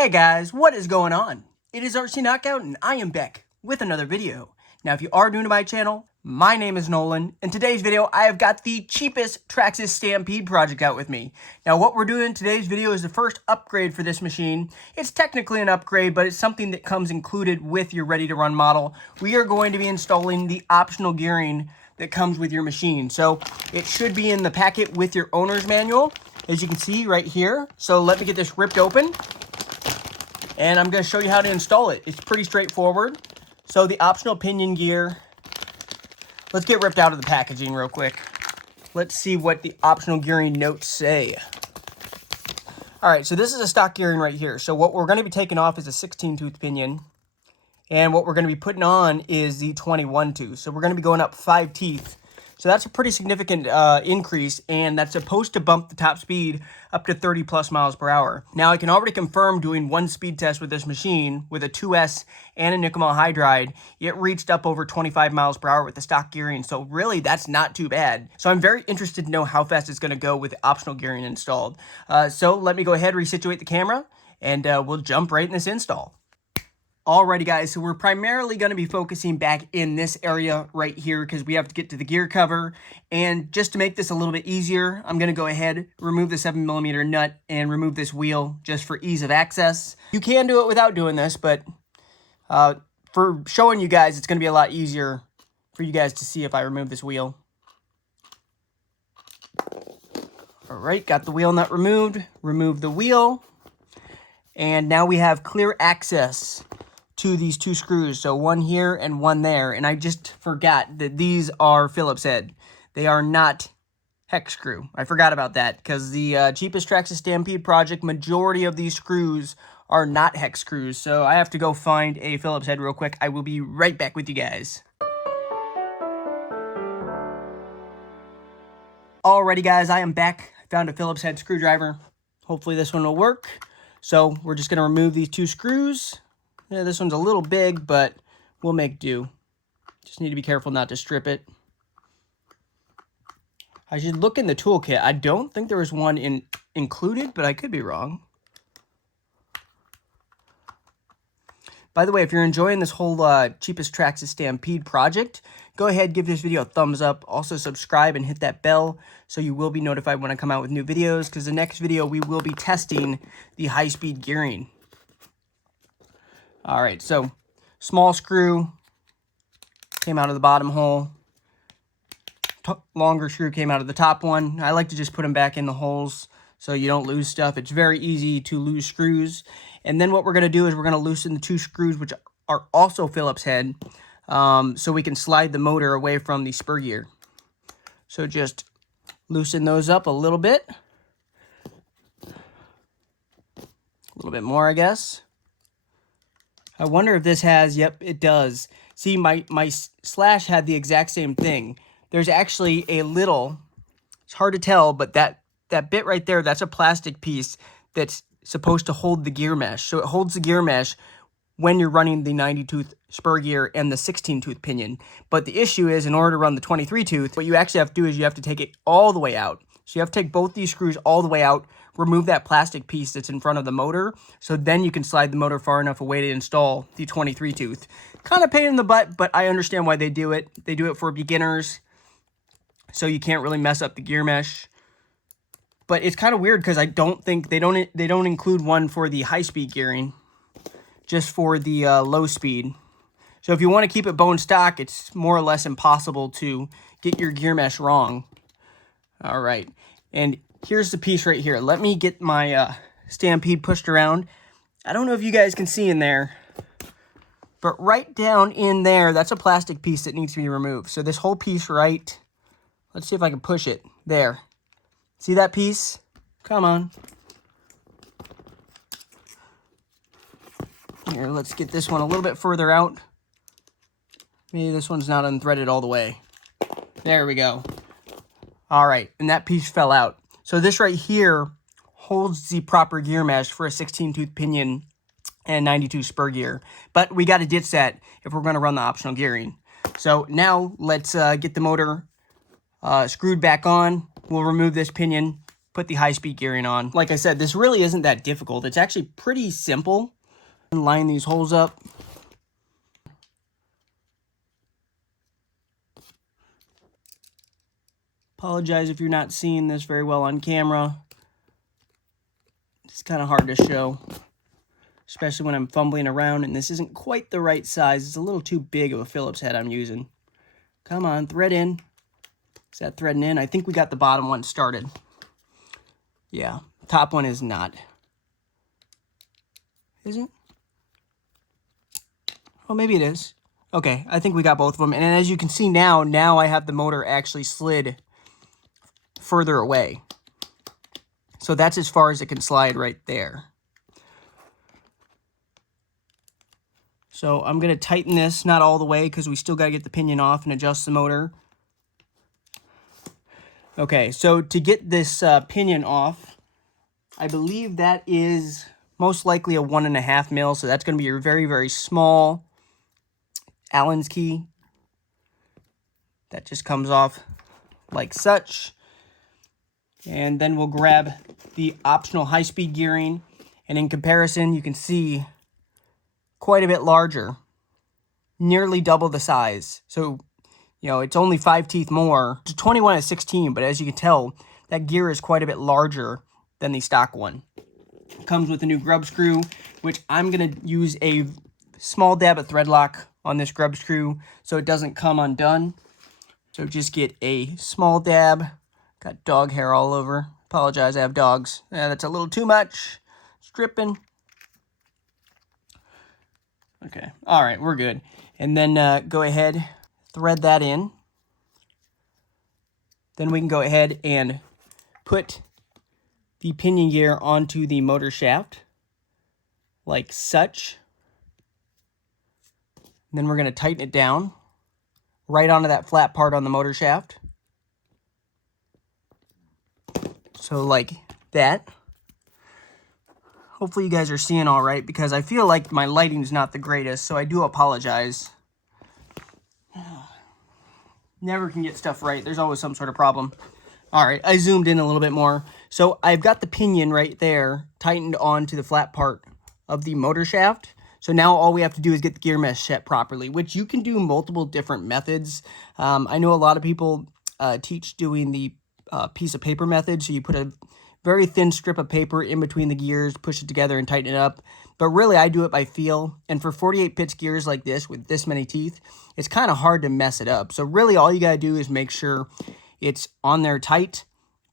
Hey guys, what is going on? It is RC Knockout and I am back with another video. Now if you are new to my channel, my name is Nolan. In today's video, I have got the cheapest Traxxas Stampede project out with me. Now what we're doing in today's video is the first upgrade for this machine. It's technically an upgrade, but it's something that comes included with your ready-to-run model. We are going to be installing the optional gearing that comes with your machine. So it should be in the packet with your owner's manual, as you can see right here. So let me get this ripped open. And I'm going to show you how to install it. It's pretty straightforward. So the optional pinion gear, let's get ripped out of the packaging real quick. Let's see what the optional gearing notes say. All right, so this is a stock gearing right here. So what we're going to be taking off is a 16-tooth pinion. And what we're going to be putting on is the 21-tooth. So we're going to be going up 5 teeth. So that's a pretty significant increase, and that's supposed to bump the top speed up to 30 plus miles per hour. Now, I can already confirm doing one speed test with this machine with a 2S and a nickel metal hydride, it reached up over 25 miles per hour with the stock gearing. So really, that's not too bad. So I'm very interested to know how fast it's going to go with the optional gearing installed. So let me go ahead, resituate the camera, and we'll jump right in this install. Alrighty guys, so we're primarily going to be focusing back in this area right here because we have to get to the gear cover. And just to make this a little bit easier, I'm going to go ahead, remove the 7mm nut and remove this wheel just for ease of access. You can do it without doing this, but for showing you guys, it's going to be a lot easier for you guys to see if I remove this wheel. Alright, got the wheel nut removed, remove the wheel, and now we have clear access to these 2 screws, so one here and one there. And I just forgot that these are Phillips head. They are not hex screw. I forgot about that because the cheapest Traxxas Stampede project, majority of these screws are not hex screws. So I have to go find a Phillips head real quick. I will be right back with you guys. Alrighty guys, I am back. I found a Phillips head screwdriver. Hopefully this one will work. So we're just going to remove these 2 screws. Yeah, this one's a little big, but we'll make do. Just need to be careful not to strip it. I should look in the toolkit. I don't think there was one included, but I could be wrong. By the way, if you're enjoying this whole cheapest Traxxas Stampede project, go ahead, give this video a thumbs up. Also subscribe and hit that bell so you will be notified when I come out with new videos, because the next video we will be testing the high-speed gearing. All right, so small screw came out of the bottom hole. Longer screw came out of the top one. I like to just put them back in the holes so you don't lose stuff. It's very easy to lose screws. And then what we're going to do is we're going to loosen the 2 screws, which are also Phillips head, so we can slide the motor away from the spur gear. So just loosen those up a little bit. A little bit more, I guess. I wonder if this has, yep, it does. See, my slash had the exact same thing. There's actually a little, it's hard to tell, but that bit right there, that's a plastic piece that's supposed to hold the gear mesh. So it holds the gear mesh when you're running the 90-tooth spur gear and the 16-tooth pinion. But the issue is, in order to run the 23-tooth, what you actually have to do is you have to take it all the way out. So you have to take both these screws all the way out, remove that plastic piece that's in front of the motor, so then you can slide the motor far enough away to install the 23-tooth. Kind of pain in the butt, but I understand why they do it. They do it for beginners, so you can't really mess up the gear mesh. But it's kind of weird because I don't think they don't include one for the high-speed gearing, just for the low speed. So if you want to keep it bone stock, it's more or less impossible to get your gear mesh wrong. All right, and here's the piece right here. Let me get my Stampede pushed around. I don't know if you guys can see in there, but right down in there, that's a plastic piece that needs to be removed. So this whole piece right, let's see if I can push it. There. See that piece? Come on. Here, let's get this one a little bit further out. Maybe this one's not unthreaded all the way. There we go. All right, and that piece fell out. So this right here holds the proper gear mesh for a 16-tooth pinion and 92 spur gear. But we got to ditch that if we're going to run the optional gearing. So now let's get the motor screwed back on. We'll remove this pinion put the high-speed gearing on. Like I said, this really isn't that difficult. It's actually pretty simple. Line these holes up. Apologize if you're not seeing this very well on camera. It's kind of hard to show, especially when I'm fumbling around, and this isn't quite the right size. It's a little too big of a Phillips head I'm using. Come on, thread in. Is that threading in? I think we got the bottom one started. Yeah, top one is not. Is it? Oh, maybe it is. Okay, I think we got both of them. And as you can see now I have the motor actually slid further away. So that's as far as it can slide right there. So I'm going to tighten this, not all the way, because we still got to get the pinion off and adjust the motor. Okay, so to get this pinion off, I believe that is most likely a 1.5 mil. So that's going to be your very, very small Allen's key. That just comes off like such. And then we'll grab the optional high-speed gearing. And in comparison, you can see quite a bit larger. Nearly double the size. So, you know, it's only 5 teeth more. It's 21 at 16, but as you can tell, that gear is quite a bit larger than the stock one. It comes with a new grub screw, which I'm going to use a small dab of thread lock on this grub screw so it doesn't come undone. So just get a small dab. Got dog hair all over. Apologize, I have dogs. Yeah, that's a little too much. It's dripping. Okay, all right, we're good. And then go ahead, thread that in. Then we can go ahead and put the pinion gear onto the motor shaft, like such. And then we're going to tighten it down right onto that flat part on the motor shaft. So like that. Hopefully you guys are seeing all right, because I feel like my lighting's not the greatest, so I do apologize. Never can get stuff right. There's always some sort of problem. All right, I zoomed in a little bit more. So I've got the pinion right there tightened onto the flat part of the motor shaft. So now all we have to do is get the gear mesh set properly, which you can do multiple different methods. I know a lot of people teach doing the piece of paper method. So you put a very thin strip of paper in between the gears, push it together and tighten it up. But really, I do it by feel. And for 48 pitch gears like this with this many teeth, it's kind of hard to mess it up. So really, all you got to do is make sure it's on there tight,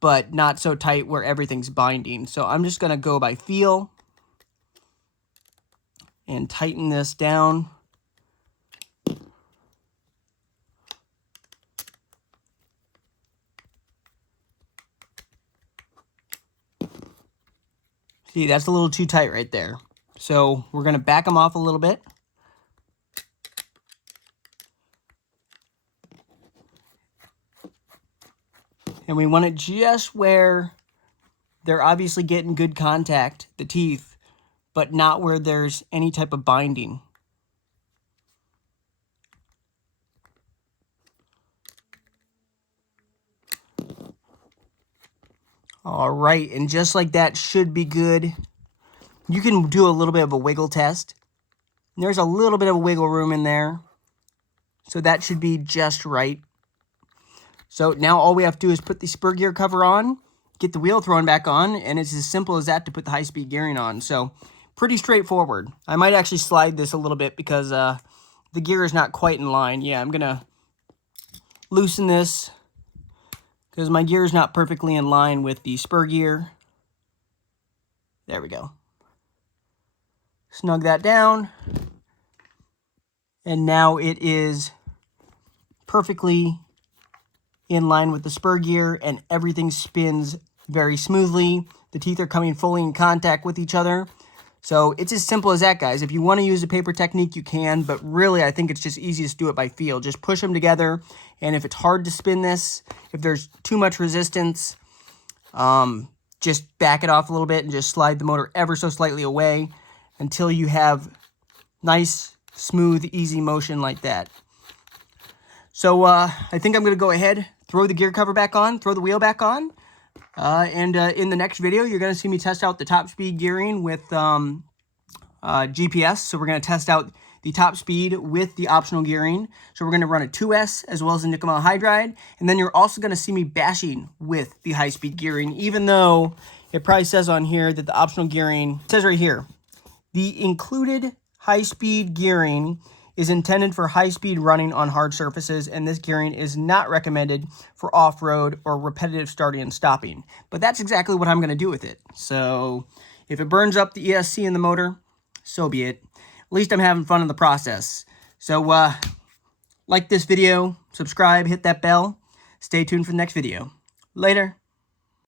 but not so tight where everything's binding. So I'm just going to go by feel and tighten this down. See, that's a little too tight right there. So we're going to back them off a little bit. And we want it just where they're obviously getting good contact, the teeth, but not where there's any type of binding. All right, and just like that should be good. You can do a little bit of a wiggle test. There's a little bit of wiggle room in there. So that should be just right. So now all we have to do is put the spur gear cover on, get the wheel thrown back on, and it's as simple as that to put the high-speed gearing on. So pretty straightforward. I might actually slide this a little bit because the gear is not quite in line. Yeah, I'm going to loosen this because my gear is not perfectly in line with the spur gear. There we go. Snug that down. And now it is perfectly in line with the spur gear and everything spins very smoothly. The teeth are coming fully in contact with each other. So it's as simple as that, guys. If you want to use a paper technique, you can, but really I think it's just easiest to do it by feel. Just push them together, and if it's hard to spin this, if there's too much resistance, just back it off a little bit and just slide the motor ever so slightly away until you have nice, smooth, easy motion like that. So I think I'm going to go ahead, throw the gear cover back on, throw the wheel back on, In the next video, you're going to see me test out the top speed gearing with GPS. So we're going to test out the top speed with the optional gearing. So we're going to run a 2S as well as a nickel metal hydride. And then you're also going to see me bashing with the high speed gearing, even though it probably says on here that the optional gearing, it says right here, the included high speed gearing is intended for high speed running on hard surfaces, and this gearing is not recommended for off-road or repetitive starting and stopping. But that's exactly what I'm going to do with it. So if it burns up the ESC in the motor, so be it. At least I'm having fun in the process. So like this video, subscribe, hit that bell. Stay tuned for the next video. Later.